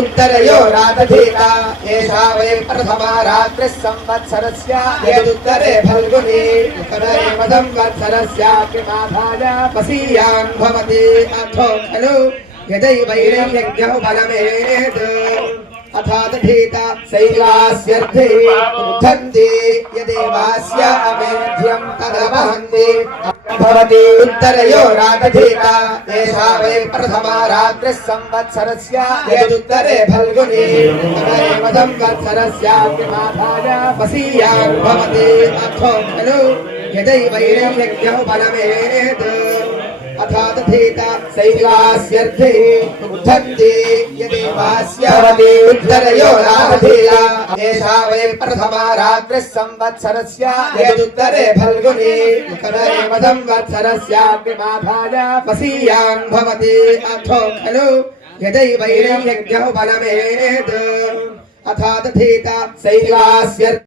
उत्तरयो रातधीता एषा वै प्रथमा रात्रिः संवत्सरस्य यदुत्तरे फल्गुनी तदैव संवत्सरस्याग्निमाधाय वसीयान् भवति अथो खलु यदैवैरं यज्ञः फलमेत् अथादधीता शैलास्यर्थे उद्धन्ति यदेवास्य अमेध्यं तदवहन्ति भवति उत्तरयो रातधीता एषा वै प्रथमा रात्रिः संवत्सरस्य यदुत्तरे फल्गुनी तदैव संवत्सरस्याग्निमाधाय वसीयान् भवति अथो खलु यदैवैरं यज्ञः फलमेत् ధీత శైలాస్యర్థే ఉద్ధత్తి యదేవాస్యవదేద్ధరయో రామధీర ఏషా వై ప్రథమా రాత్రి సంవత్సరస్య ఏదుత్తరే ఫల్గుని కదరే సంవత్సరస్యాగ్నిమాధాయ వసీయాం భవతి అథో ఖలు యదైవైరం